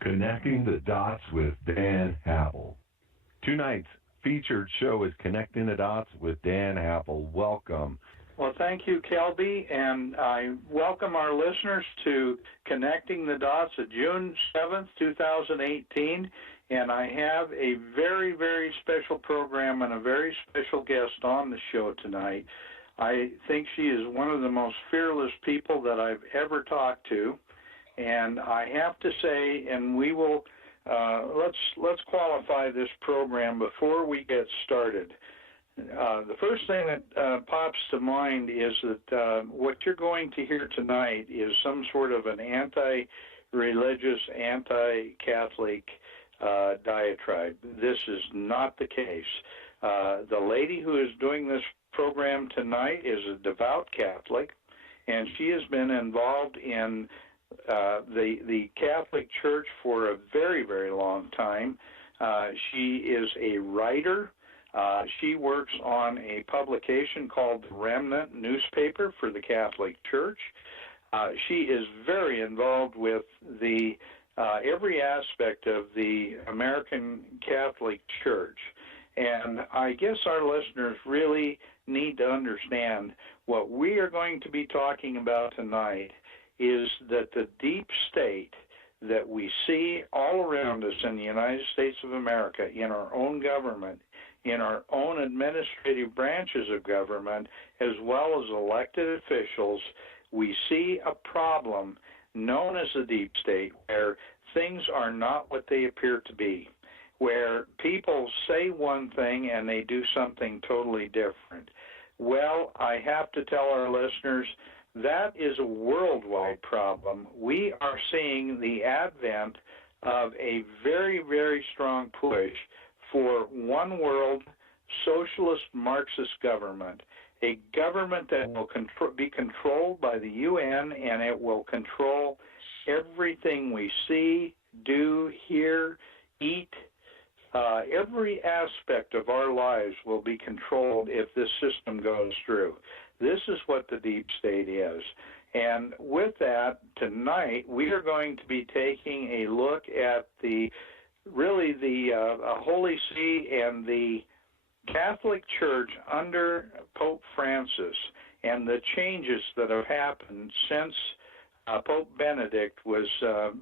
Connecting the Dots with Dan Happel. Tonight's featured show is Connecting the Dots with Dan Happel. Welcome. Well, thank you, Kelby, and I welcome our listeners to Connecting the Dots of June 7th, 2018, and I have a very, very special program and a very special guest on the show tonight. I think she is one of the most fearless people that I've ever talked to, and I have to say, and we will, let's qualify this program before we get started. The first thing that pops to mind is that what you're going to hear tonight is some sort of an anti-religious, anti-Catholic diatribe. This is not the case. The lady who is doing this program tonight is a devout Catholic, and she has been involved in the Catholic Church for a very, very long time. She is a writer. She works on a publication called The Remnant newspaper for the Catholic Church. She is very involved with the every aspect of the American Catholic Church. And I guess our listeners really need to understand what we are going to be talking about tonight is that the deep state that we see all around us in the United States of America, in our own government, in our own administrative branches of government, as well as elected officials, we see a problem known as the deep state where things are not what they appear to be, where people say one thing and they do something totally different. Well, I have to tell our listeners that is a worldwide problem. We are seeing the advent of a very, very strong push for one world socialist Marxist government, a government that will be controlled by the UN, and it will control everything we see, do, hear, eat. Every aspect of our lives will be controlled if this system goes through. This is what the deep state is. And with that, tonight we are going to be taking a look at the Holy See and the Catholic Church under Pope Francis and the changes that have happened since Pope Benedict was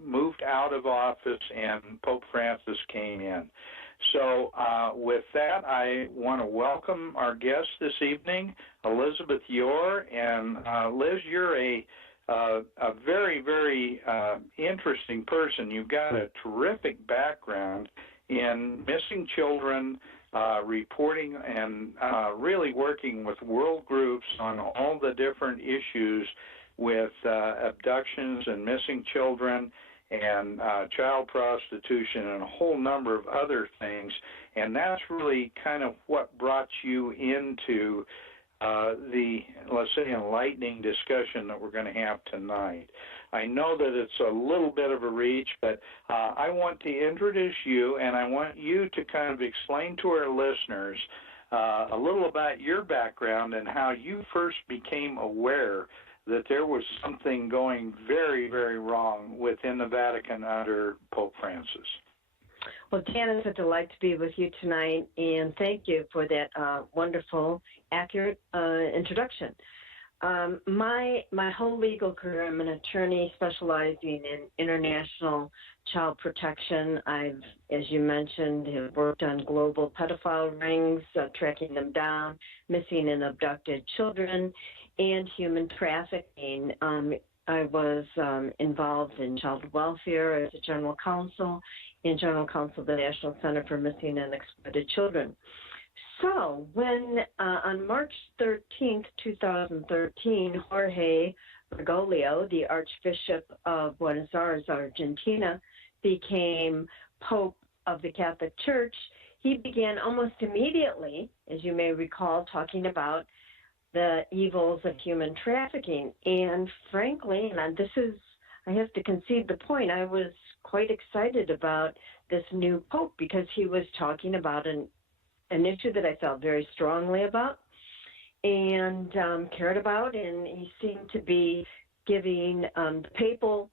moved out of office and Pope Francis came in. So with that, I want to welcome our guest this evening, Elizabeth Yore. And Liz, you're a very, very interesting person. You've got a terrific background in missing children, reporting, and really working with world groups on all the different issues with abductions and missing children and child prostitution and a whole number of other things. And that's really kind of what brought you into the, let's say, enlightening discussion that we're going to have tonight. I know that it's a little bit of a reach, but I want to introduce you, and I want you to kind of explain to our listeners a little about your background and how you first became aware that there was something going very, very wrong within the Vatican under Pope Francis. Well, Dan, it's a delight to be with you tonight, and thank you for that wonderful, accurate introduction. My whole legal career, I'm an attorney specializing in international child protection. I've, as you mentioned, have worked on global pedophile rings, tracking them down, missing and abducted children, and human trafficking. I was involved in child welfare as a general counsel, and general counsel of the National Center for Missing and Exploited Children. So when on March 13th, 2013, Jorge Bergoglio, the Archbishop of Buenos Aires, Argentina, became Pope of the Catholic Church, he began almost immediately, as you may recall, talking about the evils of human trafficking. And frankly, and this is, I have to concede the point, I was quite excited about this new Pope because he was talking about an issue that I felt very strongly about and cared about, and he seemed to be giving the papal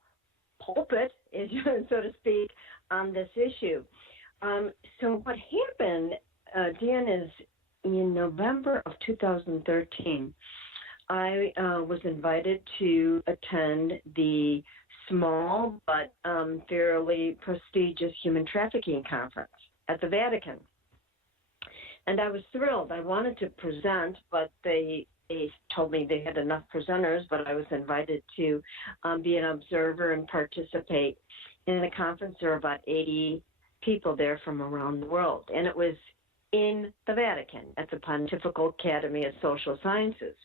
pulpit, so to speak, on this issue. So what happened, Dan, is in November of 2013, I was invited to attend the small but fairly prestigious human trafficking conference at the Vatican. And I was thrilled. I wanted to present, but they told me they had enough presenters, but I was invited to be an observer and participate in the conference. There were about 80 people there from around the world, and it was in the Vatican at the Pontifical Academy of Social Sciences.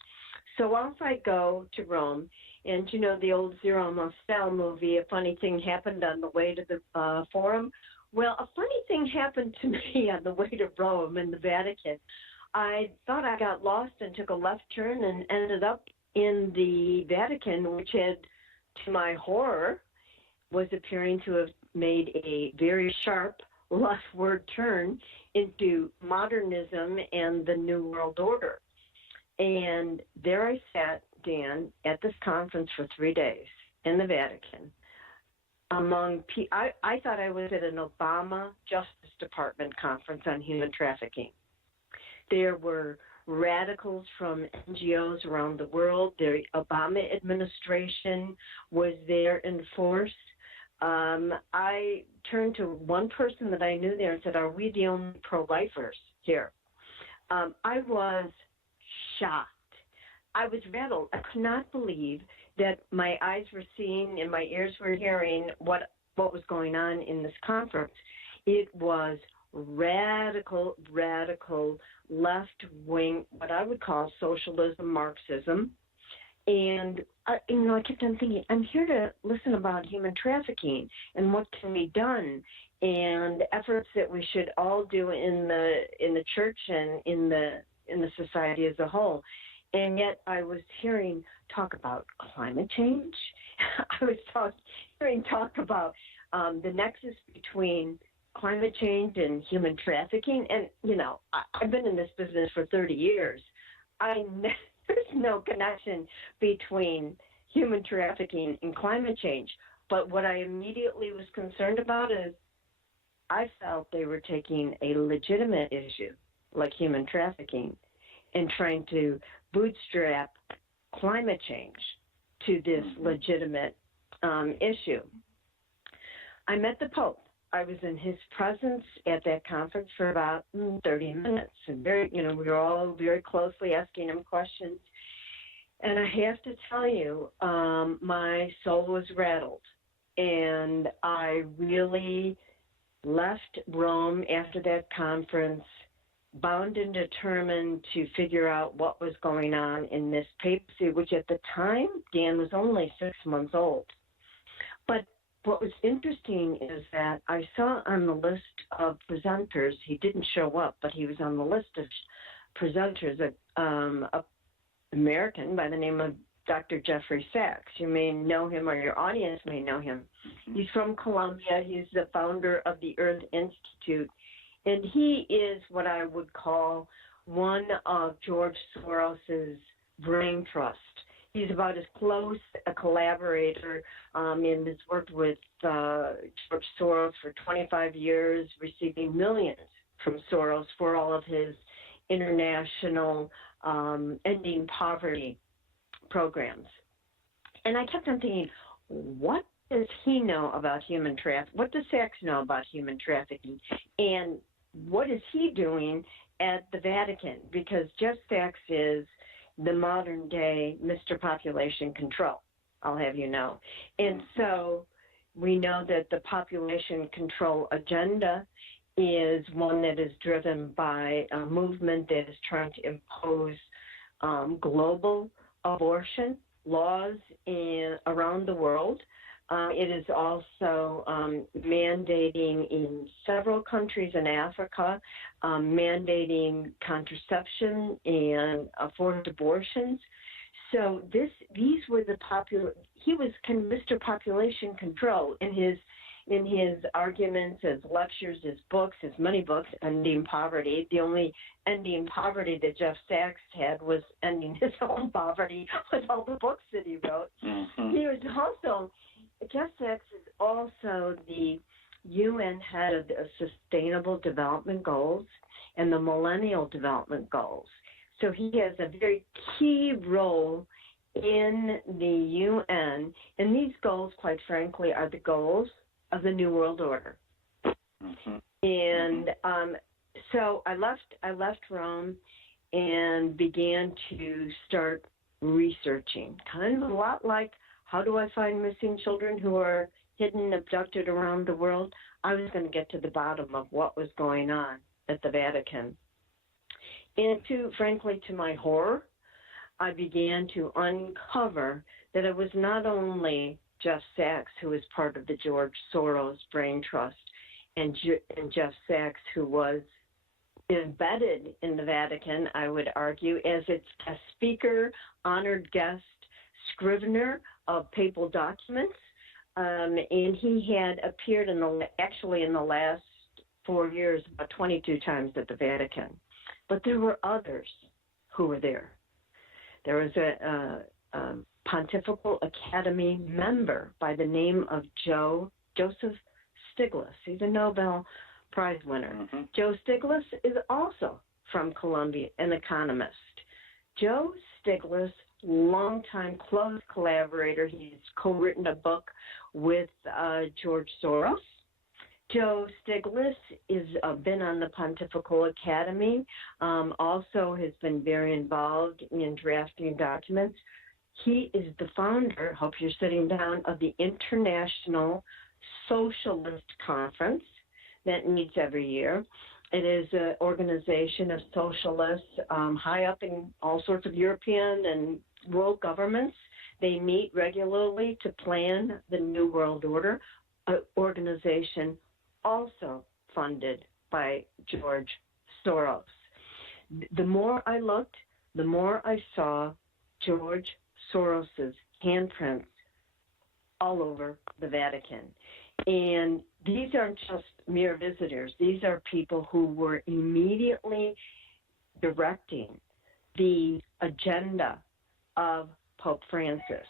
So off I go to Rome, and you know the old Zero Mostel movie, A Funny Thing Happened on the Way to the Forum. Well, a funny thing happened to me on the way to Rome in the Vatican. I thought I got lost and took a left turn and ended up in the Vatican, which had, to my horror, was appearing to have made a very sharp leftward turn into modernism and the New World Order. And there I sat, Dan, at this conference for 3 days in the Vatican. I thought I was at an Obama Justice Department conference on human trafficking. There were radicals from NGOs around the world. The Obama administration was there in force. I turned to one person that I knew there and said, "Are we the only pro-lifers here?" I was shocked. I was rattled. I could not believe that my eyes were seeing and my ears were hearing what was going on in this conference. It was radical left-wing, what I would call socialism, Marxism. And, I kept on thinking, I'm here to listen about human trafficking and what can be done and efforts that we should all do in the church and in the society as a whole. And yet I was hearing talk about climate change. I was hearing talk about the nexus between climate change and human trafficking. And, I've been in this business for 30 years. There's no connection between human trafficking and climate change. But what I immediately was concerned about is I felt they were taking a legitimate issue like human trafficking and trying to bootstrap climate change to this legitimate issue. I met the Pope. I was in his presence at that conference for about 30 minutes, and we were all very closely asking him questions. And I have to tell you, my soul was rattled, and I really left Rome after that conference bound and determined to figure out what was going on in this papacy, which at the time, Dan, was only 6 months old. But what was interesting is that I saw on the list of presenters, he didn't show up, but he was on the list of presenters, an American by the name of Dr. Jeffrey Sachs. You may know him, or your audience may know him. He's from Colombia. He's the founder of the Earth Institute. And he is what I would call one of George Soros's brain trust. He's about as close a collaborator and has worked with George Soros for 25 years, receiving millions from Soros for all of his international ending poverty programs. And I kept on thinking, what does he know about human trafficking? What does Sachs know about human trafficking? And what is he doing at the Vatican? Because Jeff Sachs is the modern day Mr. Population Control, I'll have you know. And so we know that the population control agenda is one that is driven by a movement that is trying to impose global abortion laws around the world. It is also mandating in several countries in Africa, mandating contraception and forced abortions. So these were he was Mr. Population Control in his arguments, his lectures, his books, his many books, Ending Poverty. The only ending poverty that Jeff Sachs had was ending his own poverty with all the books that he wrote. Mm-hmm. He was also Jeff Sachs is also the UN head of the Sustainable Development Goals and the Millennial Development Goals. So he has a very key role in the UN, and these goals, quite frankly, are the goals of the New World Order. Mm-hmm. And so I left Rome and began to start researching, kind of a lot like, how do I find missing children who are hidden, abducted around the world? I was going to get to the bottom of what was going on at the Vatican. And frankly, to my horror, I began to uncover that it was not only Jeff Sachs, who was part of the George Soros Brain Trust, and Jeff Sachs, who was embedded in the Vatican, I would argue, as its guest speaker, honored guest, scrivener of papal documents, and he had appeared in the last 4 years about 22 times at the Vatican. But there were others who were there. There was a Pontifical Academy member by the name of Joseph Stiglitz. He's a Nobel Prize winner. Mm-hmm. Joe Stiglitz is also from Columbia, an economist. Joe Stiglitz, longtime close collaborator. He's co-written a book with George Soros. Joe Stiglitz has been on the Pontifical Academy, also has been very involved in drafting documents. He is the founder, hope you're sitting down, of the International Socialist Conference that meets every year. It is an organization of socialists high up in all sorts of European and world governments. They meet regularly to plan the New World Order, an organization also funded by George Soros. The more I looked, the more I saw George Soros's handprints all over the Vatican. And these aren't just mere visitors. These are people who were immediately directing the agenda of Pope Francis.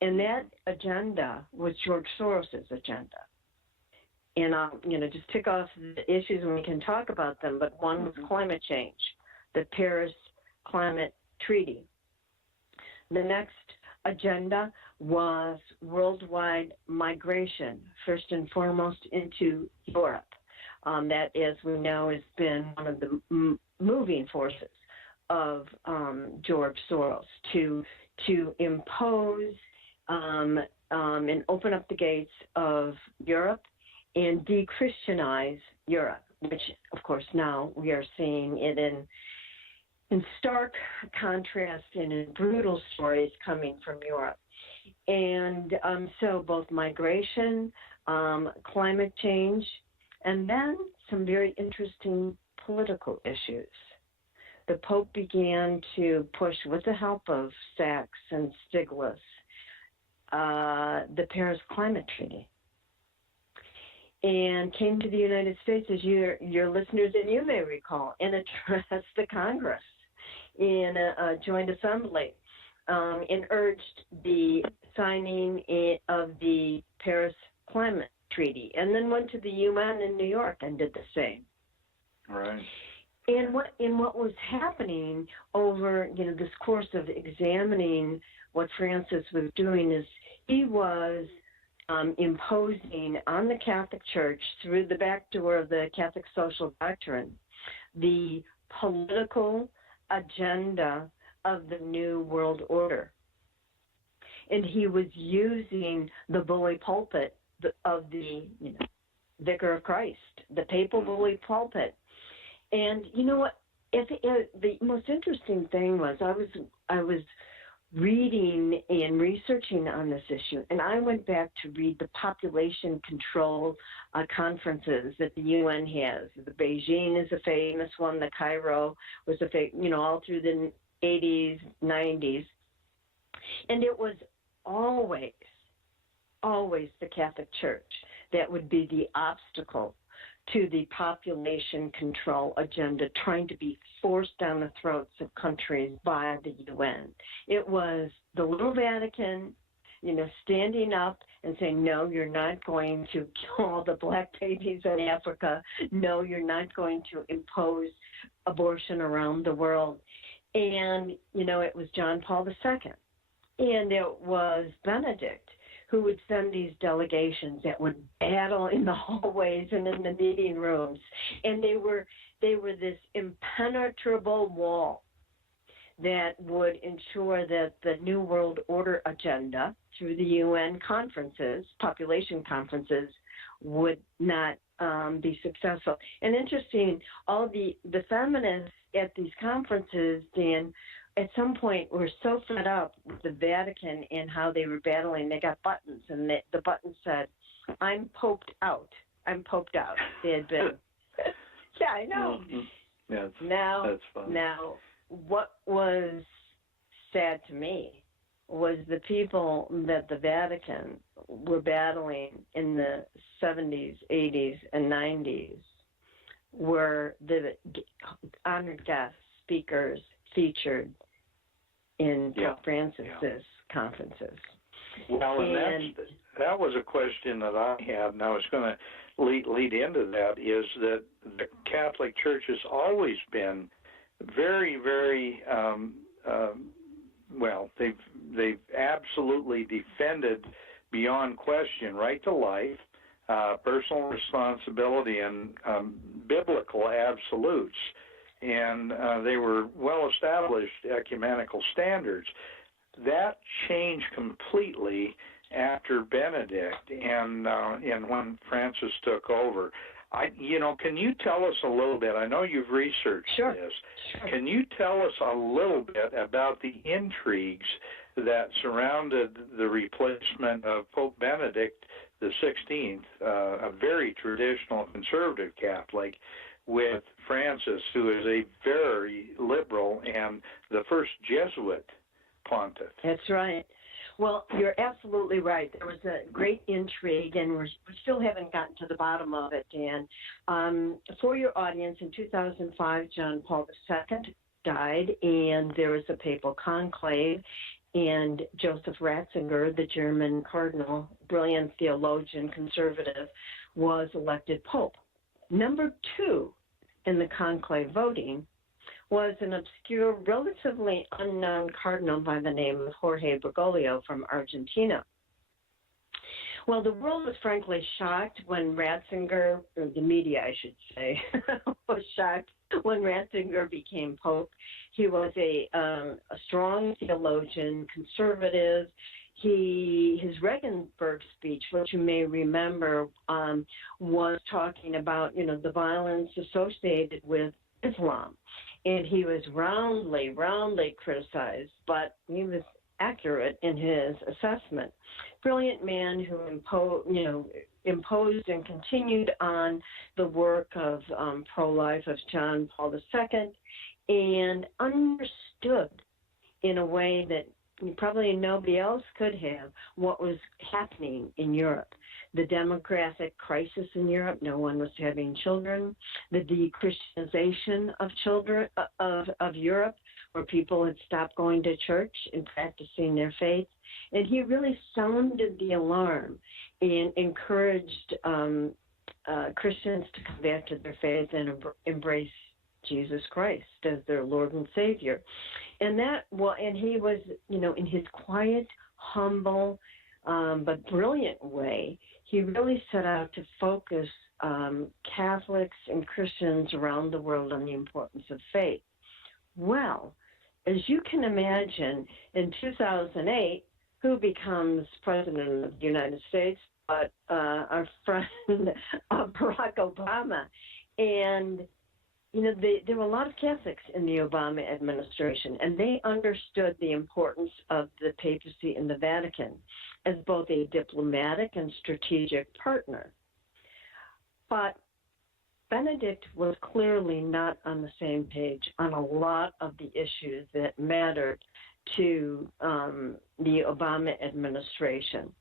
And that agenda was George Soros's agenda. And I'll, just tick off the issues and we can talk about them, but one was climate change, the Paris Climate Treaty. The next agenda was worldwide migration, first and foremost into Europe. That, as we know, has been one of the moving forces of George Soros to impose and open up the gates of Europe and de-Christianize Europe, which, of course, now we are seeing it in stark contrast and in brutal stories coming from Europe. And so both migration, climate change, and then some very interesting political issues. The Pope began to push, with the help of Sachs and Stiglitz, the Paris Climate Treaty, and came to the United States, as your listeners and you may recall, and addressed the Congress in a joint assembly and urged the signing of the Paris Climate Treaty, and then went to the UN in New York and did the same. Right. And what was happening over this course of examining what Francis was doing is he was imposing on the Catholic Church through the back door of the Catholic social doctrine the political agenda of the New World Order. And he was using the bully pulpit of the Vicar of Christ, the papal bully pulpit. And you know what? The most interesting thing was I was reading and researching on this issue, and I went back to read the population control conferences that the UN has. The Beijing is a famous one. The Cairo was all through the 80s, 90s. And it was always the Catholic Church that would be the obstacle to the population control agenda trying to be forced down the throats of countries by the UN. It was the little Vatican standing up and saying, no, you're not going to kill all the black babies in Africa. No, you're not going to impose abortion around the world. And, it was John Paul II. And it was Benedict who would send these delegations that would battle in the hallways and in the meeting rooms. And they were this impenetrable wall that would ensure that the New World Order agenda through the UN conferences, population conferences, would not be successful. And interesting, all the feminists at these conferences, Dan, at some point were so fed up with the Vatican and how they were battling. They got buttons, and the button said, I'm poped out. I'm poped out. They had been. Yeah, I know. Mm-hmm. Yeah, that's funny. Now, what was sad to me was the people that the Vatican were battling in the 70s, 80s, and 90s were the honored guest speakers featured in Pope Francis's conferences. Well, and that was a question that I had, and I was going to lead into that, is that the Catholic Church has always been very, very, they've absolutely defended beyond question right to life, personal responsibility, and biblical absolutes. And they were well-established ecumenical standards. That changed completely after Benedict and when Francis took over. Can you tell us a little bit? I know you've researched this. Sure. Can you tell us a little bit about the intrigues that surrounded the replacement of Pope Benedict XVI, a very traditional conservative Catholic, with Francis, who is a very liberal and the first Jesuit pontiff? That's right. Well, you're absolutely right. There was a great intrigue, and we still haven't gotten to the bottom of it, Dan. For your audience, in 2005, John Paul II died, and there was a papal conclave, and Joseph Ratzinger, the German cardinal, brilliant theologian, conservative, was elected pope. Number 2 in the conclave voting was an obscure, relatively unknown cardinal by the name of Jorge Bergoglio from Argentina. Well, the world was frankly shocked when Ratzinger, or the media I should say, was shocked when Ratzinger became pope. He was a strong theologian, conservative. His Regensburg speech, which you may remember, was talking about, the violence associated with Islam. And he was roundly criticized, but he was accurate in his assessment. Brilliant man who imposed and continued on the work of pro-life of John Paul II, and understood in a way that probably nobody else could have what was happening in Europe. The demographic crisis in Europe, no one was having children. The de-Christianization of children of Europe, where people had stopped going to church and practicing their faith. And he really sounded the alarm and encouraged Christians to come back to their faith and embrace Jesus Christ as their Lord and Savior. And he was, in his quiet, humble, but brilliant way, he really set out to focus Catholics and Christians around the world on the importance of faith. Well, as you can imagine, in 2008, who becomes President of the United States but our friend Barack Obama? And there were a lot of Catholics in the Obama administration, and they understood the importance of the papacy and the Vatican as both a diplomatic and strategic partner. But Benedict was clearly not on the same page on a lot of the issues that mattered to the Obama administration.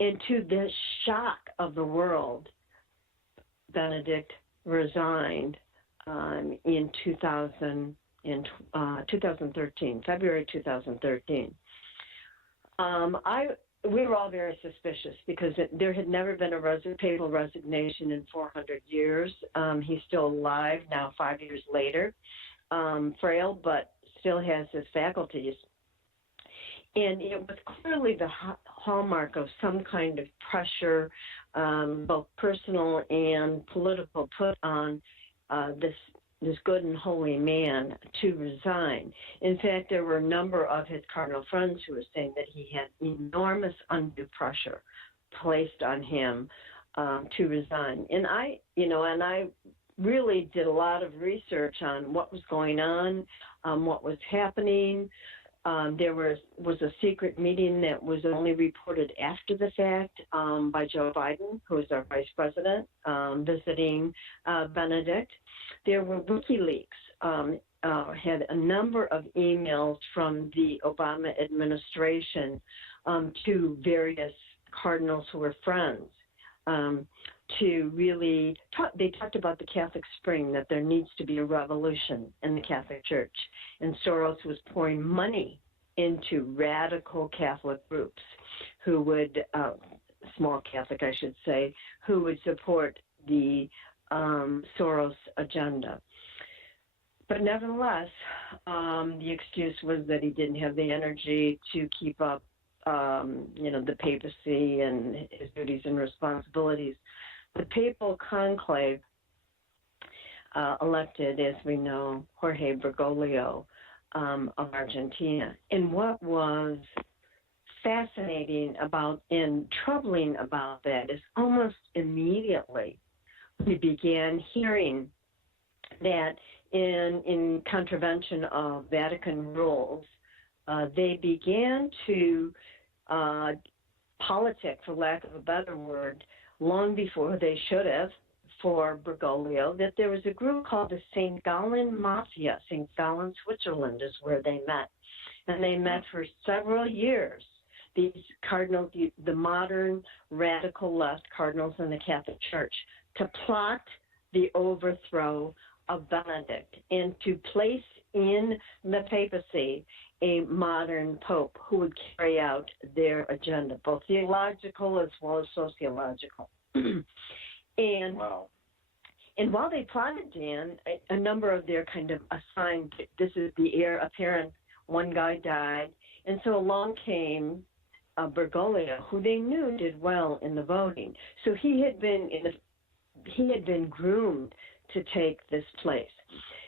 And to the shock of the world, Benedict resigned in 2013, February 2013. we were all very suspicious because there had never been a papal resignation in 400 years. He's still alive now 5 years later, frail, but still has his faculties. And it was clearly the hallmark of some kind of pressure, both personal and political, put on this good and holy man to resign. In fact, there were a number of his cardinal friends who were saying that he had enormous undue pressure placed on him to resign. And I really did a lot of research on what was going on, what was happening. There was a secret meeting that was only reported after the fact by Joe Biden, who is our vice president, visiting Benedict. There were WikiLeaks, had a number of emails from the Obama administration to various cardinals who were friends to really they talked about the Catholic Spring, that there needs to be a revolution in the Catholic Church. And Soros was pouring money into radical Catholic groups who would, small Catholic, I should say, who would support the Soros agenda. But nevertheless, the excuse was that he didn't have the energy to keep up, the papacy and his duties and responsibilities. The papal conclave elected, as we know, Jorge Bergoglio of Argentina. And what was fascinating about and troubling about that is almost immediately we began hearing that in contravention of Vatican rules, they began to politic, for lack of a better word, long before they should have, for Bergoglio, that there was a group called the St. Gallen Mafia. St. Gallen, Switzerland is where they met. And they met for several years. These cardinals, the modern radical left cardinals in the Catholic Church, to plot the overthrow of Benedict and to place in the papacy a modern pope who would carry out their agenda, both theological as well as sociological. And wow. And while they plotted, Dan, a number of their kind of assigned, this is the heir apparent, one guy died, and so along came Bergoglio, who they knew did well in the voting. So he had been groomed to take this place.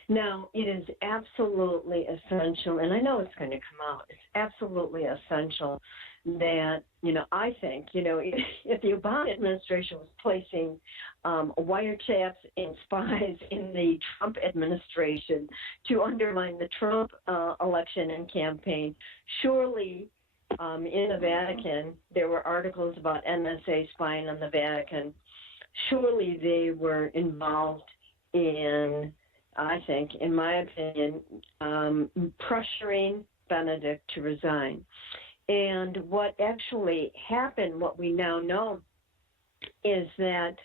Now, it is absolutely essential, and I know it's going to come out, it's absolutely essential that, I think, if the Obama administration was placing wiretaps and spies in the Trump administration to undermine the Trump election and campaign, surely in the Vatican, there were articles about NSA spying on the Vatican. Surely they were involved in, I think, in my opinion, pressuring Benedict to resign. And what actually happened, what we now know, is that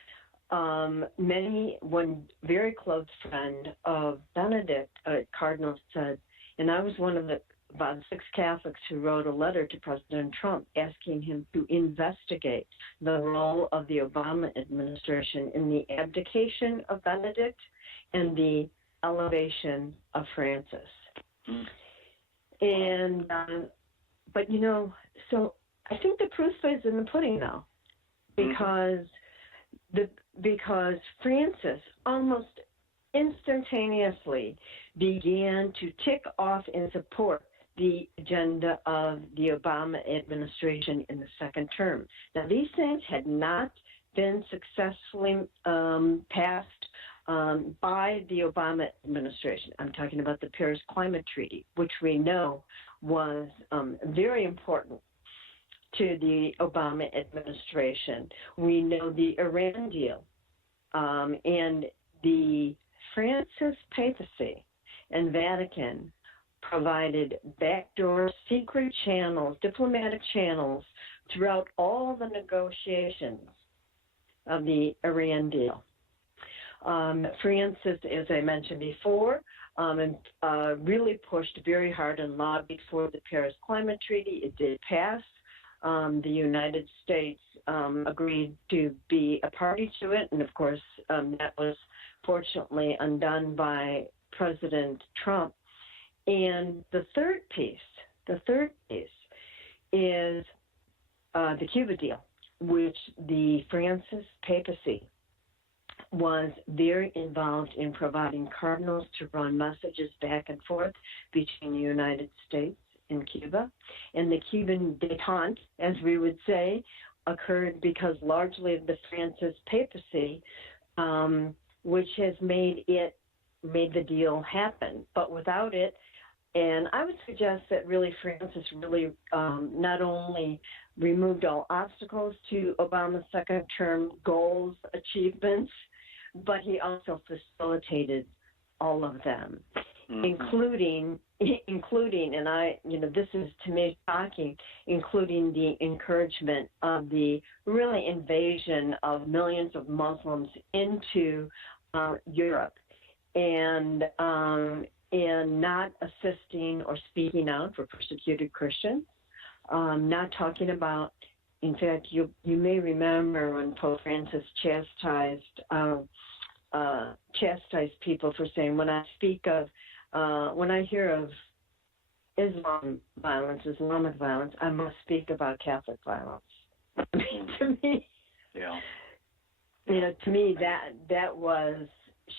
one very close friend of Benedict, Cardinal, said, and I was one of the about 6 Catholics who wrote a letter to President Trump asking him to investigate the role of the Obama administration in the abdication of Benedict and the elevation of Francis. And, but so I think the proof is in the pudding now, because Francis almost instantaneously began to tick off and support the agenda of the Obama administration in the second term. Now, these things had not been successfully passed by the Obama administration. I'm talking about the Paris Climate Treaty, which we know was very important to the Obama administration. We know the Iran deal and the Francis papacy and Vatican provided backdoor secret channels, diplomatic channels, throughout all the negotiations of the Iran deal. Francis, as I mentioned before, really pushed very hard and lobbied for the Paris Climate Treaty. It did pass the United States agreed to be a party to it, and of course that was fortunately undone by President Trump. And the third piece is the Cuba deal, which the Francis papacy was very involved in providing cardinals to run messages back and forth between the United States and Cuba. And the Cuban détente, as we would say, occurred because largely of the Francis papacy, which has made the deal happen. But without it, and I would suggest that really Francis really not only removed all obstacles to Obama's second term goals, achievements, but he also facilitated all of them, including, and this is to me shocking, including the encouragement of the really invasion of millions of Muslims into Europe, and not assisting or speaking out for persecuted Christians, not talking about. In fact, you may remember when Pope Francis chastised people for saying, when I hear of Islamic violence, I must speak about Catholic violence. I mean, to me, that was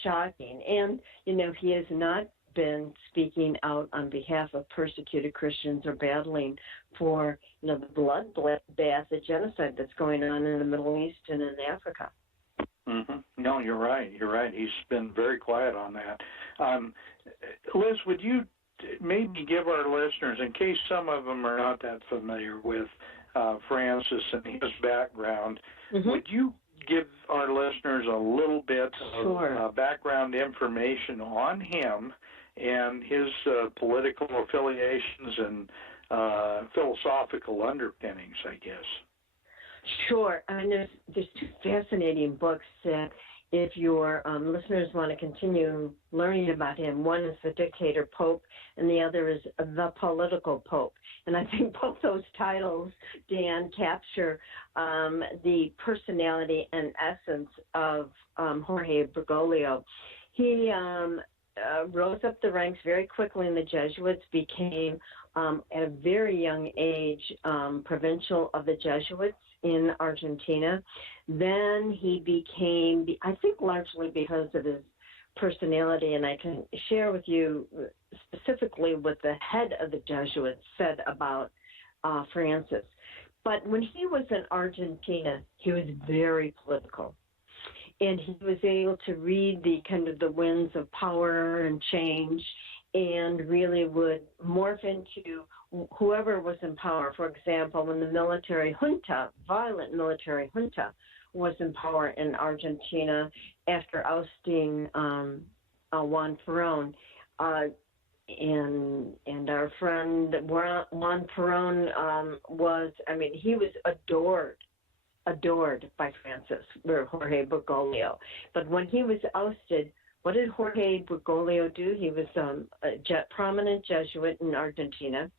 shocking. And, he has not been speaking out on behalf of persecuted Christians or battling for, the bloodbath, the genocide that's going on in the Middle East and in Africa. Mm-hmm. No, you're right. He's been very quiet on that. Liz, would you maybe give our listeners, in case some of them are not that familiar with Francis and his background, would you give our listeners a little bit of background information on him and his political affiliations and philosophical underpinnings, I guess? Sure. I mean, there's two fascinating books that if your listeners want to continue learning about him, one is The Dictator Pope, and the other is The Political Pope. And I think both those titles, Dan, capture the personality and essence of Jorge Bergoglio. He rose up the ranks very quickly in the Jesuits, became at a very young age provincial of the Jesuits in Argentina. Then he became, I think largely because of his personality, and I can share with you specifically what the head of the Jesuits said about Francis. But when he was in Argentina, he was very political. And he was able to read the kind of the winds of power and change, and really would morph into whoever was in power. For example, when the violent military junta, was in power in Argentina after ousting Juan Perón, and our friend Juan Perón he was adored by Francis, or Jorge Bergoglio. But when he was ousted, what did Jorge Bergoglio do? He was a prominent Jesuit in Argentina.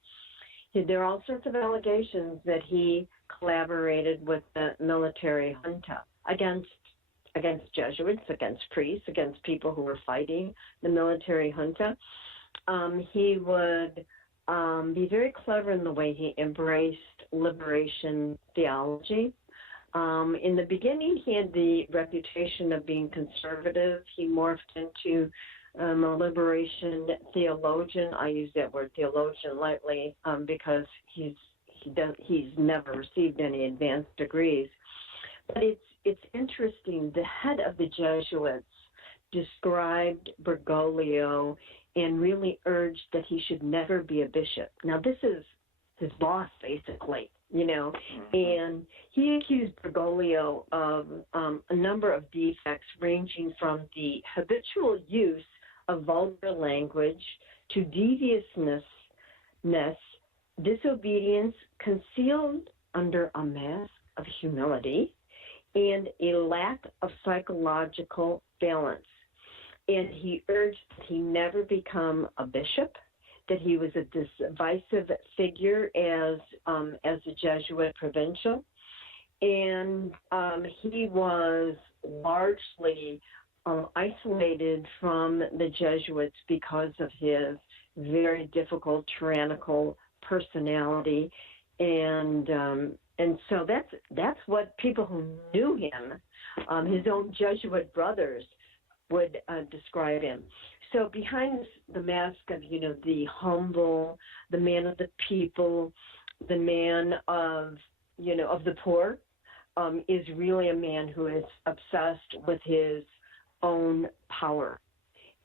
There are all sorts of allegations that he collaborated with the military junta against Jesuits, against priests, against people who were fighting the military junta. He would be very clever in the way he embraced liberation theology. In the beginning, he had the reputation of being conservative. He morphed into a liberation theologian. I use that word theologian lightly because he's never received any advanced degrees. But it's interesting. The head of the Jesuits described Bergoglio and really urged that he should never be a bishop. Now, this is his boss, basically. And he accused Bergoglio of a number of defects ranging from the habitual use of vulgar language to deviousness, disobedience concealed under a mask of humility, and a lack of psychological balance. And he urged that he never become a bishop, that he was a divisive figure as a Jesuit provincial, and he was largely isolated from the Jesuits because of his very difficult, tyrannical personality, and so that's what people who knew him, his own Jesuit brothers, would describe him. So behind the mask of, the humble, the man of the people, the man of the poor, is really a man who is obsessed with his own power.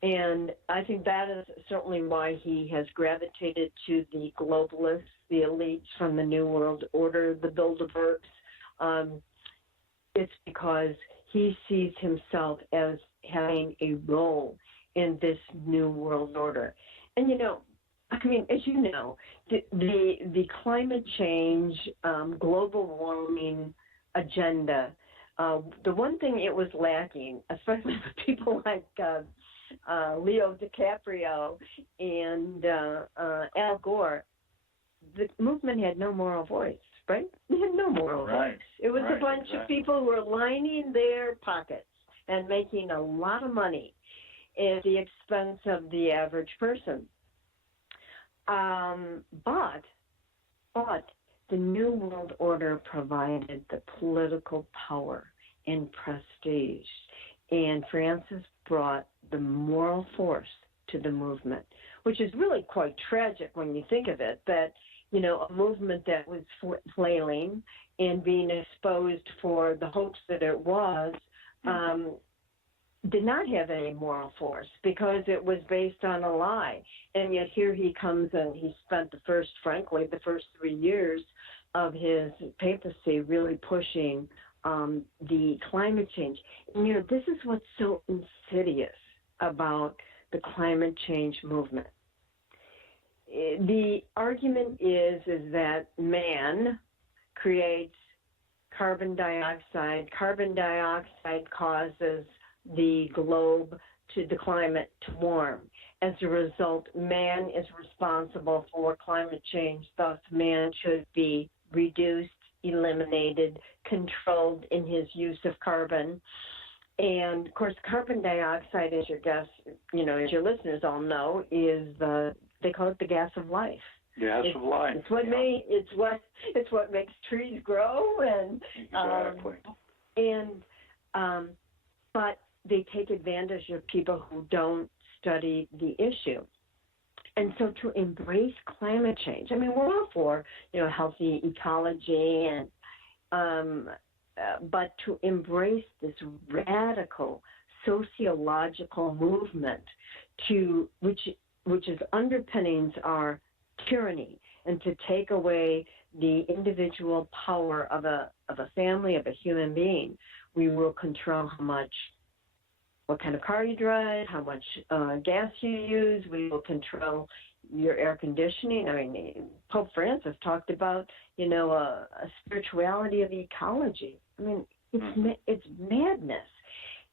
And I think that is certainly why he has gravitated to the globalists, the elites from the New World Order, the Bilderbergs. It's because he sees himself as having a role in this New World Order. And, as you know, the climate change, global warming agenda, the one thing it was lacking, especially for people like Leo DiCaprio and Al Gore, the movement had no moral voice, right? They had no moral voice. It was a bunch of people who were lining their pockets and making a lot of money at the expense of the average person. But the New World Order provided the political power and prestige, and Francis brought the moral force to the movement, which is really quite tragic when you think of it, that, a movement that was flailing and being exposed for the hopes that it was, did not have any moral force because it was based on a lie. And yet here he comes, and he spent the first 3 years of his papacy really pushing the climate change. And, this is what's so insidious about the climate change movement. The argument is that man creates carbon dioxide. Carbon dioxide causes the globe, the climate to warm. As a result, man is responsible for climate change. Thus, man should be reduced, eliminated, controlled in his use of carbon. And of course, carbon dioxide, as as your listeners all know, is they call it the gas of life. Gas of life. It's what makes trees grow, and exactly. But they take advantage of people who don't study the issue. And so to embrace climate change, we're all for, healthy ecology, and but to embrace this radical sociological movement which is underpinnings our tyranny, and to take away the individual power of a family, of a human being. We will control what kind of car you drive, how much gas you use. We will control your air conditioning. Pope Francis talked about, a spirituality of ecology. It's madness.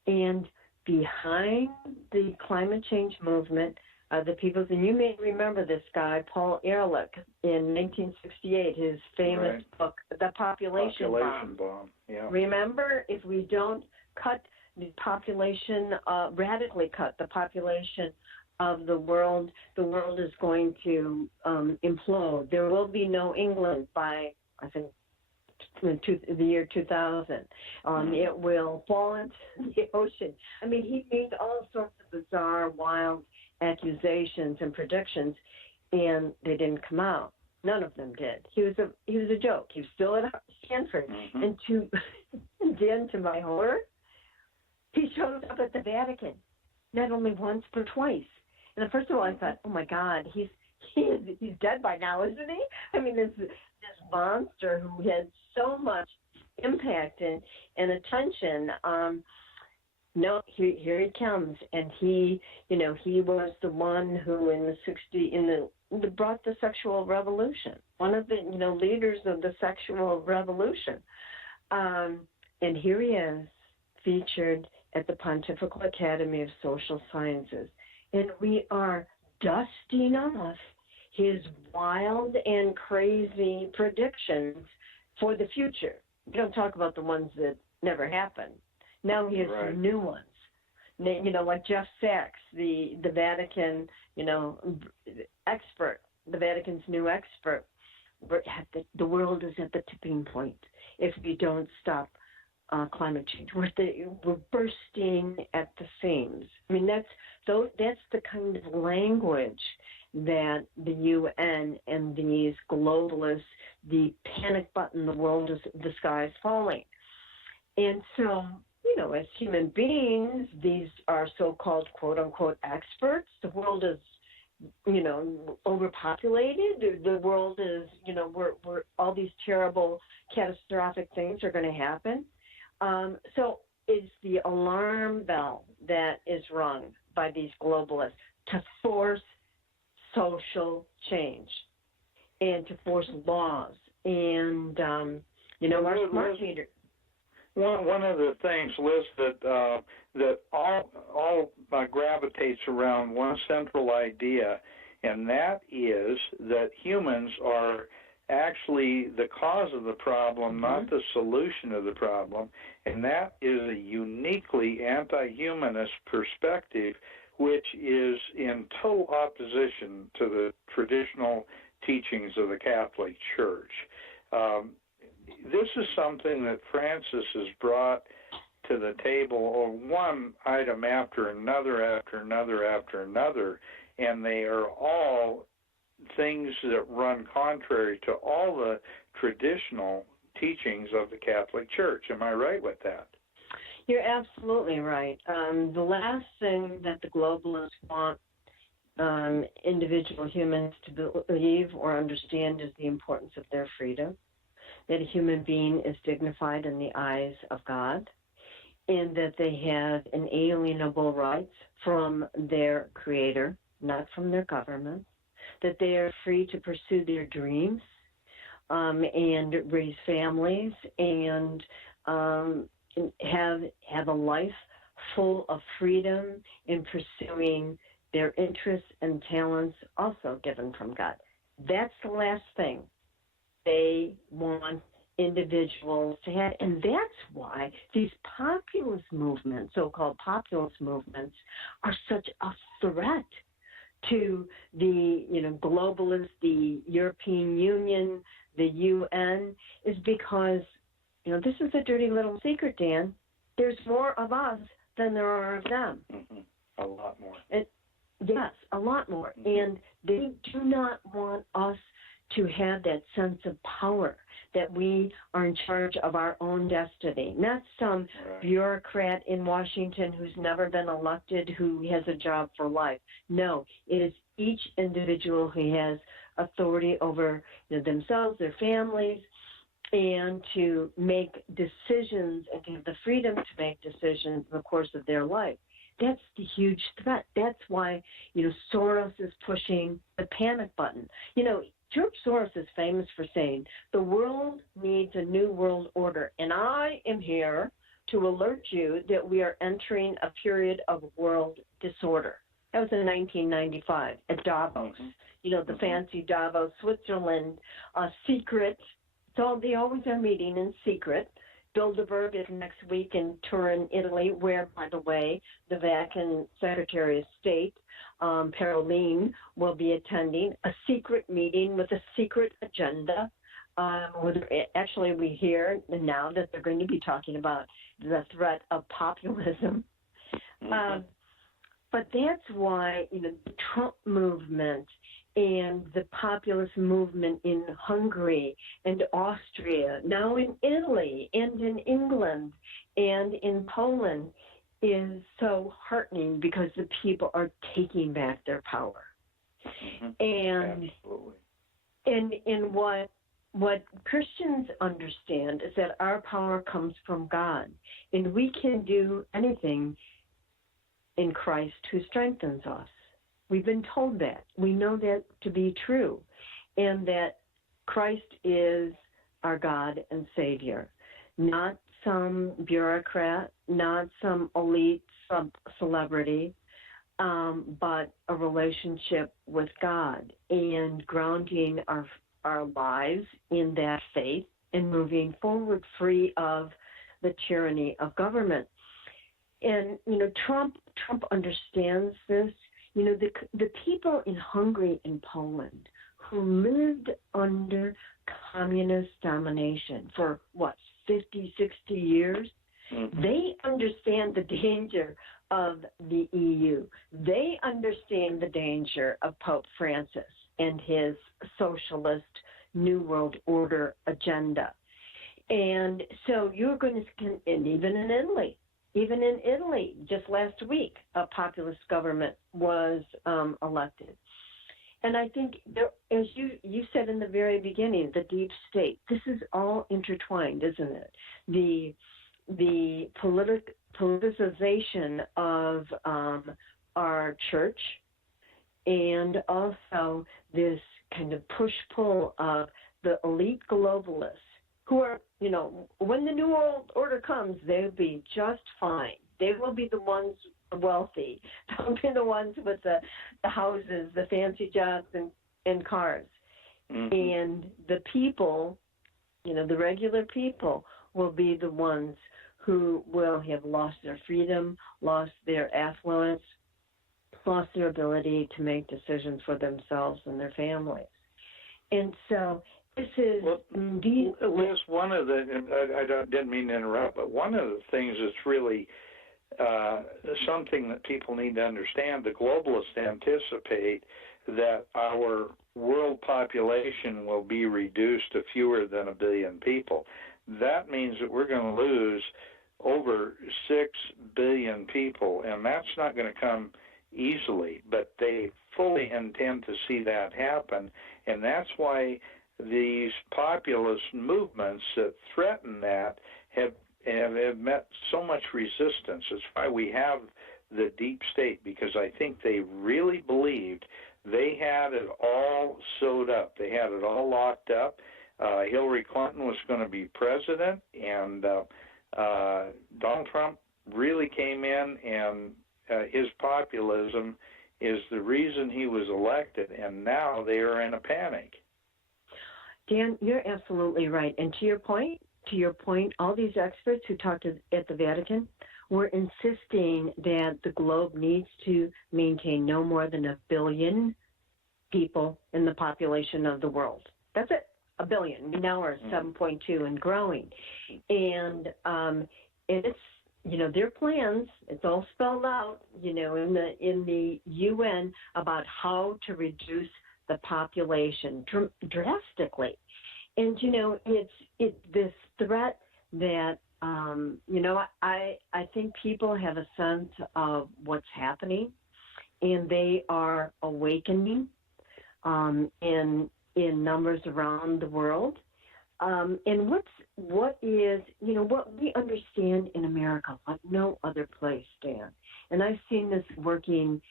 And behind the climate change movement, the peoples, and you may remember this guy, Paul Ehrlich, in 1968, his famous book, The Population Bomb. Yeah. Remember, if we don't cut the population, radically cut the population of the world is going to implode. There will be no England by, I think, the year 2000. It will fall into the ocean. He made all sorts of bizarre, wild accusations and predictions, and they didn't come out. None of them did. He was a joke. He was still at Stanford. And then, to my horror, he showed up at the Vatican, not only once but twice. And first of all, I thought, oh my God, he's dead by now, isn't he? This monster who had so much impact and attention. No, here he comes, and he was the one who in the 60s brought the sexual revolution. One of the leaders of the sexual revolution, and here he is, featured at the Pontifical Academy of Social Sciences, and we are dusting off his wild and crazy predictions for the future. We don't talk about the ones that never happened. Now he has some new ones. Like Jeff Sachs, the Vatican, expert, the Vatican's new expert. The world is at the tipping point if we don't stop climate change. We're bursting at the seams. I mean, that's the kind of language that the UN and these globalists, the panic button, the sky is falling. And so, as human beings, these are so-called quote-unquote experts. The world is, overpopulated. The world is, we're all these terrible, catastrophic things are going to happen. So it's the alarm bell that is rung by these globalists to force social change and to force laws. And, our smart meter. One of the things, Liz, that all gravitates around one central idea, and that is that humans are actually the cause of the problem, not the solution of the problem, and that is a uniquely anti-humanist perspective, which is in total opposition to the traditional teachings of the Catholic Church. This is something that Francis has brought to the table, or one item after another, and they are all things that run contrary to all the traditional teachings of the Catholic Church. Am I right with that? You're absolutely right. The last thing that the globalists want individual humans to believe or understand is the importance of their freedom, that a human being is dignified in the eyes of God, and that they have inalienable rights from their Creator, not from their government, that they are free to pursue their dreams and raise families and have a life full of freedom in pursuing their interests and talents also given from God. That's the last thing they want individuals to have, and that's why these populist movements, so-called populist movements, are such a threat to the globalists, the European Union, the UN, is because this is a dirty little secret, Dan. There's more of us than there are of them. A lot more. Yes, a lot more. And they do not want us to have that sense of power, that we are in charge of our own destiny, not some bureaucrat in Washington who's never been elected who has a job for life. No, it is each individual who has authority over themselves, their families, and to make decisions and to have the freedom to make decisions in the course of their life. That's the huge threat. That's why, Soros is pushing the panic button. George Soros is famous for saying, the world needs a new world order, and I am here to alert you that we are entering a period of world disorder. That was in 1995 at Davos, the fancy Davos, Switzerland, secret. So they always are meeting in secret. Bilderberg is next week in Turin, Italy, where, by the way, the Vatican Secretary of State, Parolin, will be attending a secret meeting with a secret agenda. Actually, we hear now that they're going to be talking about the threat of populism. But that's why, the Trump movement and the populist movement in Hungary and Austria, now in Italy and in England and in Poland, is so heartening because the people are taking back their power. And what Christians understand is that our power comes from God, and we can do anything in Christ who strengthens us. We've been told that. We know that to be true, and that Christ is our God and Savior, not some bureaucrat, not some elite celebrity, but a relationship with God and grounding our lives in that faith and moving forward free of the tyranny of government. And, Trump understands this. The people in Hungary and Poland who lived under communist domination for, 50, 60 years, they understand the danger of the EU. They understand the danger of Pope Francis and his socialist New World Order agenda. And so you're going to, and even in Italy, just last week, a populist government was elected. And I think, as you said in the very beginning, the deep state, this is all intertwined, isn't it? The politicization of our church, and also this kind of push-pull of the elite globalists who are, when the New World Order comes, they'll be just fine. They will be the ones wealthy. They'll be the ones with the houses, the fancy jobs, and cars. Mm-hmm. And the people, the regular people, will be the ones who will have lost their freedom, lost their affluence, lost their ability to make decisions for themselves and their families. And so this is indeed... Liz, one of the, I didn't mean to interrupt, but one of the things that's really something that people need to understand, the globalists anticipate that our world population will be reduced to fewer than 1 billion people. That means that we're going to lose over 6 billion people, and that's not going to come easily, but they fully intend to see that happen, and that's why these populist movements that threaten that have met so much resistance. It's why we have the deep state, because I think they really believed they had it all sewed up. They had it all locked up. Hillary Clinton was going to be president, and Donald Trump really came in, and his populism is the reason he was elected, and now they are in a panic. Dan, you're absolutely right. And to your point, all these experts who talked at the Vatican were insisting that the globe needs to maintain no more than 1 billion people in the population of the world. That's it, 1 billion. We now are 7.2 and growing. And it's, their plans, it's all spelled out, in the UN about how to reduce the population drastically. And, it's this threat that, I think people have a sense of what's happening, and they are awakening in numbers around the world. And what we understand in America, like no other place, Dan. And I've seen this working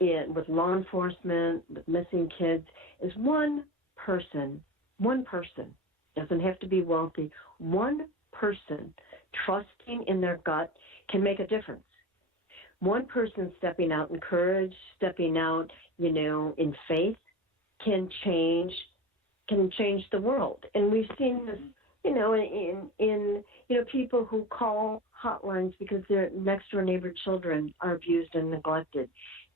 with law enforcement, with missing kids, is one person, doesn't have to be wealthy, one person trusting in their gut can make a difference. One person stepping out in courage, stepping out, in faith, can change the world. And we've seen this, in people who call hotlines because their next door neighbor children are abused and neglected.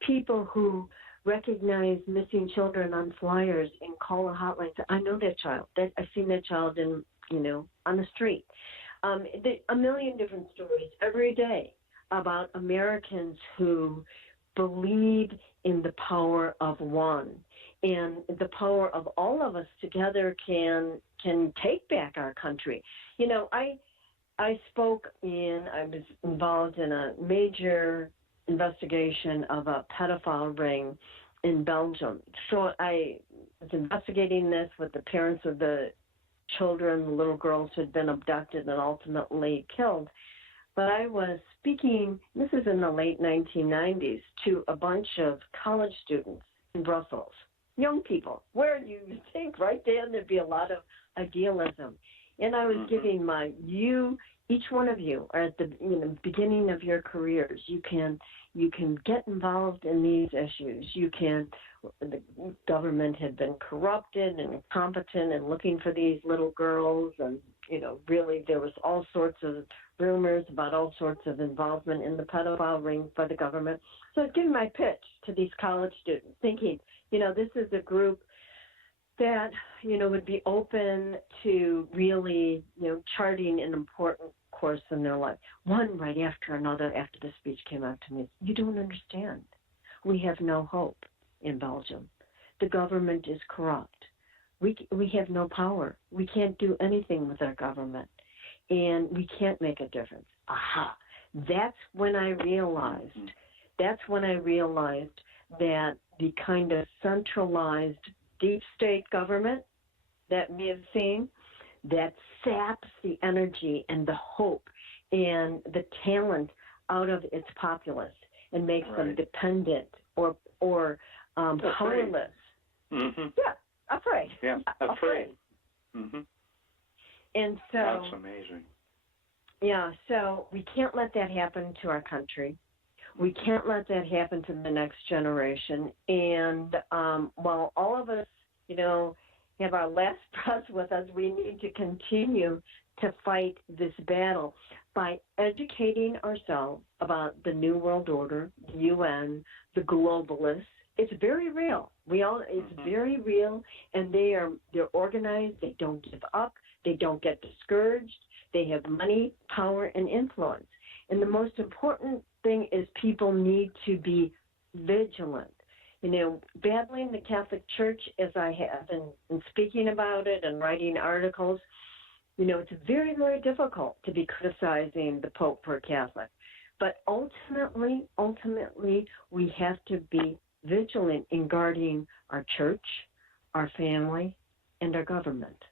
People who recognize missing children on flyers and call a hotline. Say, I know that child. I've seen that child on the street. A million different stories every day about Americans who believe in the power of one, and the power of all of us together can take back our country. I was involved in a major investigation of a pedophile ring in Belgium. So I was investigating this with the parents of the children, the little girls who had been abducted and ultimately killed. But I was speaking, this is in the late 1990s, to a bunch of college students in Brussels, young people, where you think right then there'd be a lot of idealism. And I was giving my view each one of you are at the beginning of your careers. You can get involved in these issues. The government had been corrupted and incompetent and looking for these little girls, and really there was all sorts of rumors about all sorts of involvement in the pedophile ring by the government. So I was giving my pitch to these college students, thinking, this is a group that would be open to really charting an important course in their life. One right after another, after the speech came out to me, you don't understand. We have no hope in Belgium. The government is corrupt. We have no power. We can't do anything with our government, and we can't make a difference. Aha! That's when I realized that the kind of centralized deep state government that we have seen, that saps the energy and the hope and the talent out of its populace and makes them dependent or powerless. Mm-hmm. Yeah, afraid. Yeah, afraid. Mm-hmm. And so that's amazing. Yeah, so we can't let that happen to our country. We can't let that happen to the next generation. And while all of us, have our last breath with us, we need to continue to fight this battle by educating ourselves about the New World Order, the UN, the globalists. It's very real. It's very real, and they're organized. They don't give up. They don't get discouraged. They have money, power, and influence. And the most important thing is people need to be vigilant. Battling the Catholic Church, as I have, and speaking about it and writing articles, it's very, very difficult to be criticizing the Pope for a Catholic. But ultimately, we have to be vigilant in guarding our church, our family, and our government.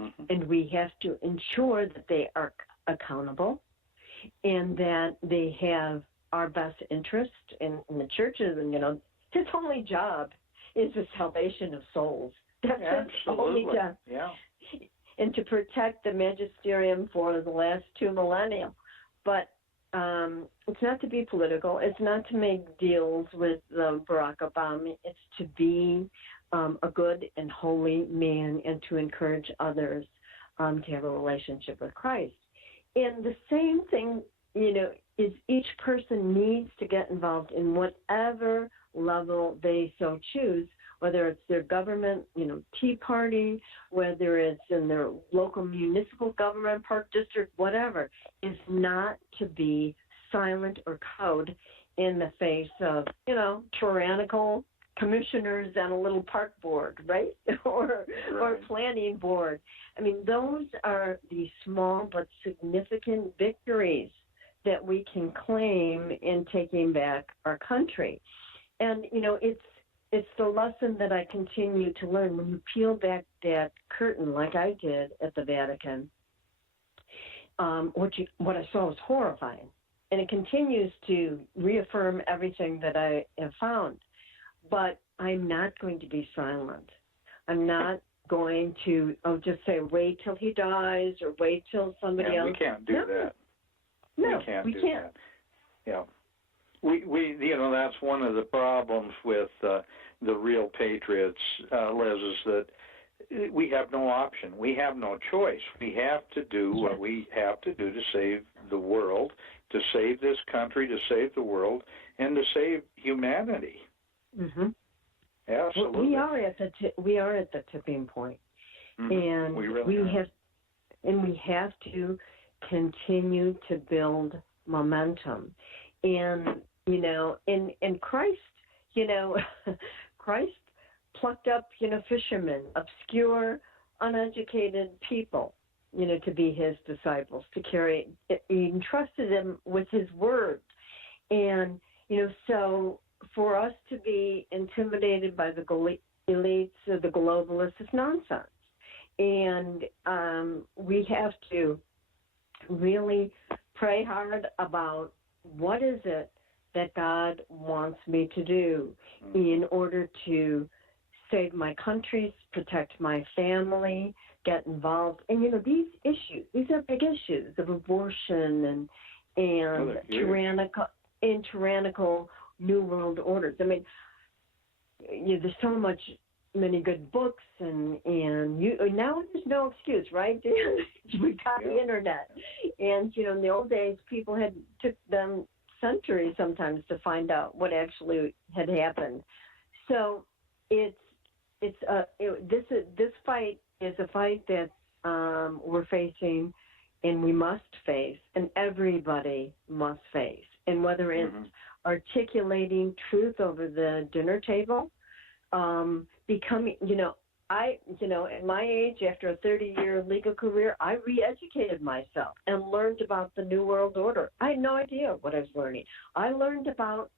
Mm-hmm. And we have to ensure that they are accountable and that they have our best interest in the churches. And, his only job is the salvation of souls. That's his only job. Yeah. And to protect the magisterium for the last 2 millennia. But it's not to be political. It's not to make deals with Barack Obama. It's to be a good and holy man and to encourage others to have a relationship with Christ. And the same thing, is each person needs to get involved in whatever level they so choose, whether it's their government, Tea Party, whether it's in their local municipal government, park district, whatever, is not to be silent or cowed in the face of, tyrannical commissioners on a little park board, right? or planning board. I mean, those are the small but significant victories that we can claim in taking back our country. And, it's the lesson that I continue to learn. When you peel back that curtain, like I did at the Vatican, what I saw was horrifying. And it continues to reaffirm everything that I have found. But I'm not going to be silent. I'm not going to just say, wait till he dies or wait till somebody else. We can't do that. No, we can't. That. Yeah. We that's one of the problems with the real patriots, Liz, is that we have no option. We have no choice. We have to do what we have to do to save the world, to save this country, to save the world, and to save humanity. Mm-hmm. Absolutely. Well, we are at the tipping point, and we have to continue to build momentum, and in Christ, Christ plucked up fishermen, obscure, uneducated people, to be his disciples, to carry. He entrusted them with his word, and so. For us to be intimidated by the elites or the globalists is nonsense. And we have to really pray hard about what is it that God wants me to do in order to save my country, protect my family, get involved. And, these issues, these are big issues of abortion and tyrannical New World orders. I mean, there's so many good books, and now there's no excuse, right? We got the internet. And, in the old days, people took them centuries sometimes to find out what actually had happened. So this fight is a fight that we're facing, and we must face, and everybody must face. And whether it's articulating truth over the dinner table, becoming, at my age, after a 30-year legal career, I re-educated myself and learned about the New World Order. I had no idea what I was learning. I learned about,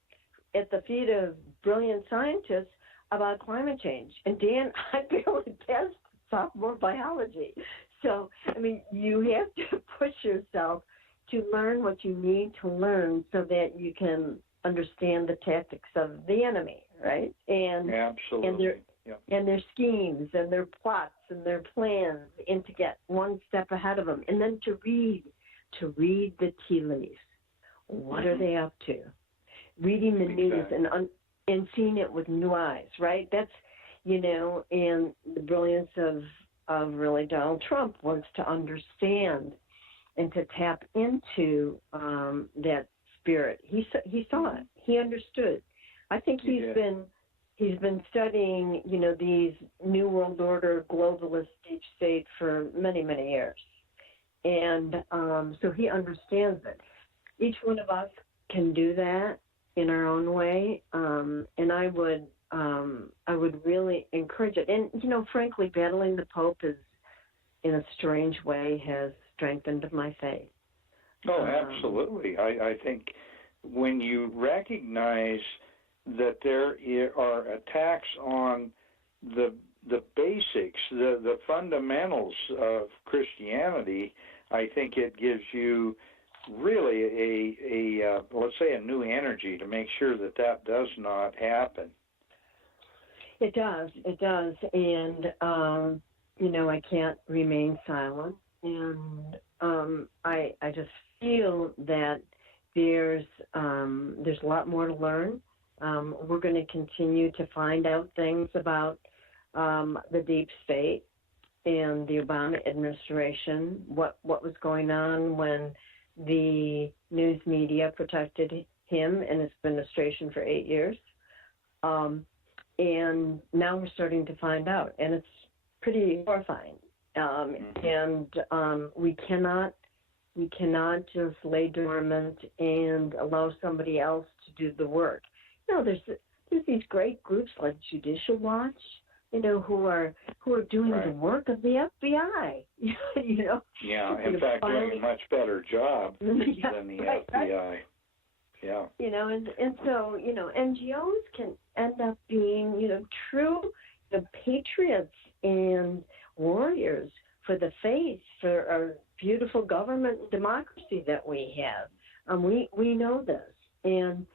at the feet of brilliant scientists, about climate change. And Dan, I barely passed sophomore biology. So, I mean, you have to push yourself to learn what you need to learn so that you can understand the tactics of the enemy, right? And absolutely. And their schemes and their plots and their plans, and to get one step ahead of them, and then to read the tea leaves. What are they up to? Reading the news and seeing it with new eyes, right? That's, and the brilliance of really Donald Trump wants to understand and to tap into that spirit. He saw it. He understood. I think he's been studying, these New World Order globalist deep state for many, many years. And so he understands it. Each one of us can do that in our own way. And I would really encourage it. And, frankly, battling the Pope in a strange way has strengthened my faith. Oh, absolutely. I think when you recognize that there are attacks on the basics, the fundamentals of Christianity, I think it gives you really a let's say a new energy to make sure that does not happen. It does, and I can't remain silent, and I just feel that there's a lot more to learn. We're going to continue to find out things about the deep state and the Obama administration, what was going on when the news media protected him and his administration for 8 years. And now we're starting to find out, and it's pretty horrifying. And we cannot just lay dormant and allow somebody else to do the work. There's these great groups like Judicial Watch, who are doing the work of the FBI. Yeah, in fact, doing a much better job than the FBI. Right. Yeah. And so, NGOs can end up being, true patriots and warriors for the faith, for our beautiful government and democracy that we have. We know this. And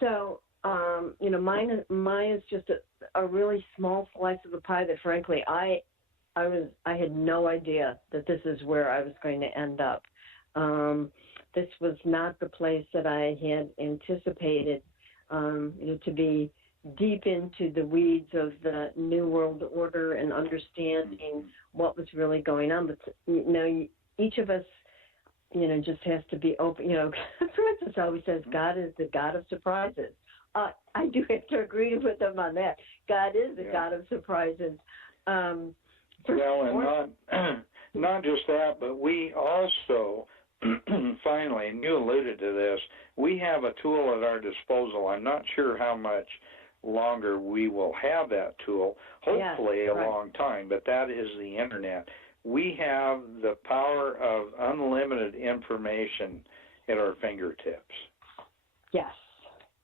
so, mine is just a really small slice of the pie that, frankly, I had no idea that this is where I was going to end up. This was not the place that I had anticipated, to be deep into the weeds of the New World Order and understanding what was really going on. But, each of us, just has to be open. Francis always says God is the God of surprises. I do have to agree with them on that. God is the God of surprises. And not just that, but we also, finally, and you alluded to this, we have a tool at our disposal. I'm not sure how much longer we will have that tool, hopefully a long time, but that is the Internet. We have the power of unlimited information at our fingertips. Yes,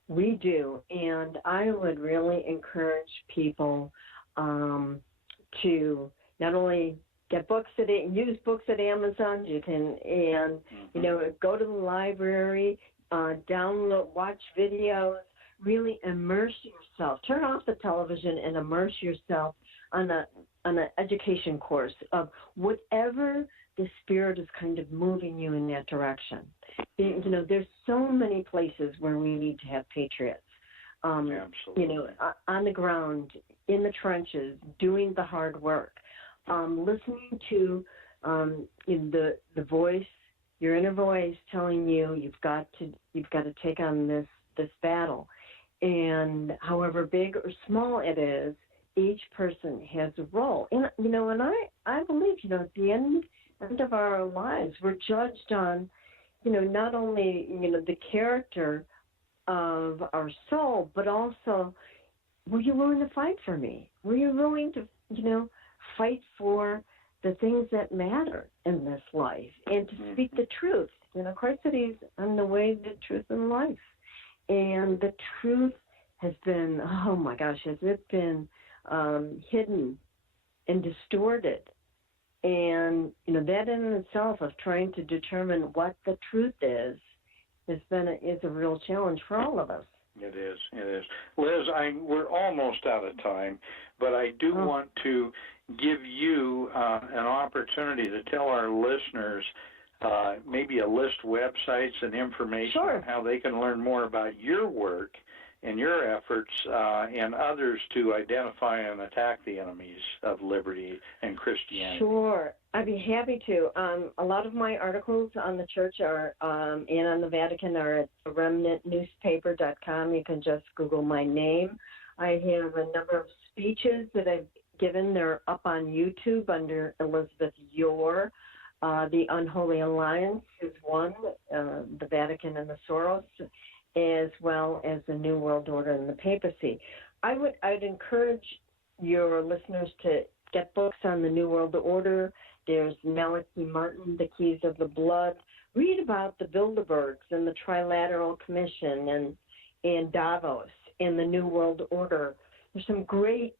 we do. And I would really encourage people to not only get books use books at Amazon. You can, go to the library, download, watch videos, really immerse yourself. Turn off the television and immerse yourself on an education course of whatever the Spirit is kind of moving you in that direction. There's so many places where we need to have patriots. Absolutely. On the ground, in the trenches, doing the hard work, listening to the voice, your inner voice telling you you've got to take on this battle, and however big or small it is, each person has a role. And I believe at the end of our lives, we're judged on not only the character of our soul, but also, were you willing to fight for me? Were you willing to fight for the things that matter in this life and to speak the truth? Christ said he's I'm the way, the truth, and life. And the truth has been, oh my gosh, has it been hidden and distorted? And that in itself of trying to determine what the truth is a real challenge for all of us. It is. Liz, we're almost out of time, but I do want to give you an opportunity to tell our listeners maybe a list of websites and information on how they can learn more about your work and your efforts and others to identify and attack the enemies of liberty and Christianity. Sure. I'd be happy to. A lot of my articles on the church are and on the Vatican are at remnantnewspaper.com. You can just Google my name. I have a number of speeches that I've given. They're up on YouTube under Elizabeth Yore. The Unholy Alliance is one, the Vatican and the Soros, as well as the New World Order and the papacy. I'd encourage your listeners to get books on the New World Order. There's Malachi Martin, The Keys of the Blood. Read about the Bilderbergs and the Trilateral Commission and Davos and the New World Order. There's some great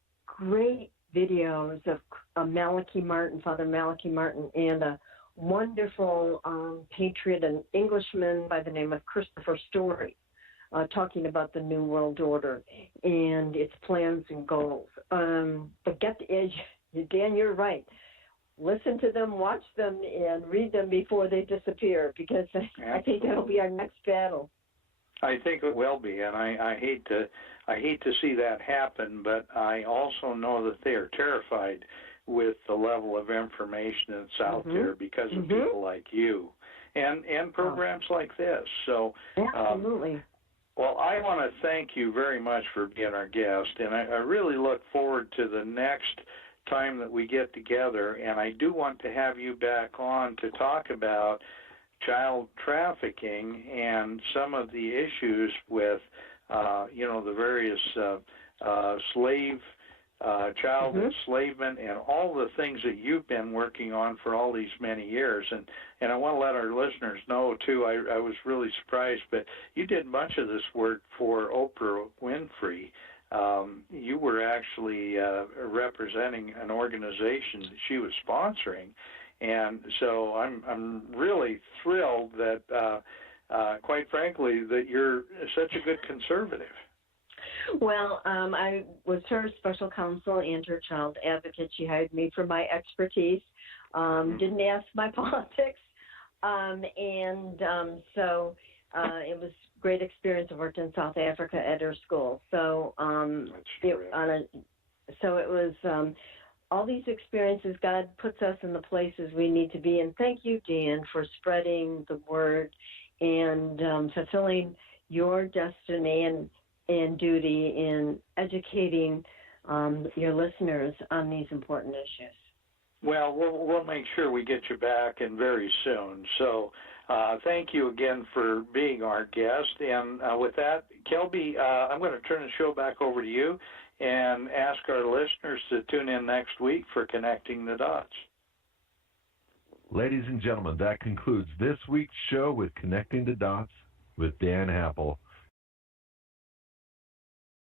videos of Malachi Martin, Father Malachi Martin, and a wonderful patriot, an Englishman by the name of Christopher Story, talking about the New World Order and its plans and goals. But Dan, you're right. Listen to them, watch them, and read them before they disappear, because I think that'll be our next battle. I think it will be, and I hate to see that happen, but I also know that they are terrified with the level of information that's out there because of people like you and programs like this. So, absolutely. Well, I want to thank you very much for being our guest, and I really look forward to the next time that we get together, and I do want to have you back on to talk about child trafficking and some of the issues with, the various child enslavement and all the things that you've been working on for all these many years. And I want to let our listeners know, too, I was really surprised, but you did much of this work for Oprah Winfrey. You were actually representing an organization that she was sponsoring. And so I'm really thrilled that, quite frankly, that you're such a good conservative. Well, I was her special counsel and her child advocate. She hired me for my expertise, didn't ask my politics, so it was a great experience. I worked in South Africa at her school. So it was all these experiences. God puts us in the places we need to be. And thank you, Dan, for spreading the word and fulfilling your destiny and duty in educating your listeners on these important issues. Well, we'll make sure we get you back and very soon. So thank you again for being our guest. And with that, Kelby, I'm going to turn the show back over to you and ask our listeners to tune in next week for Connecting the Dots. Ladies and gentlemen, that concludes this week's show with Connecting the Dots with Dan Happel.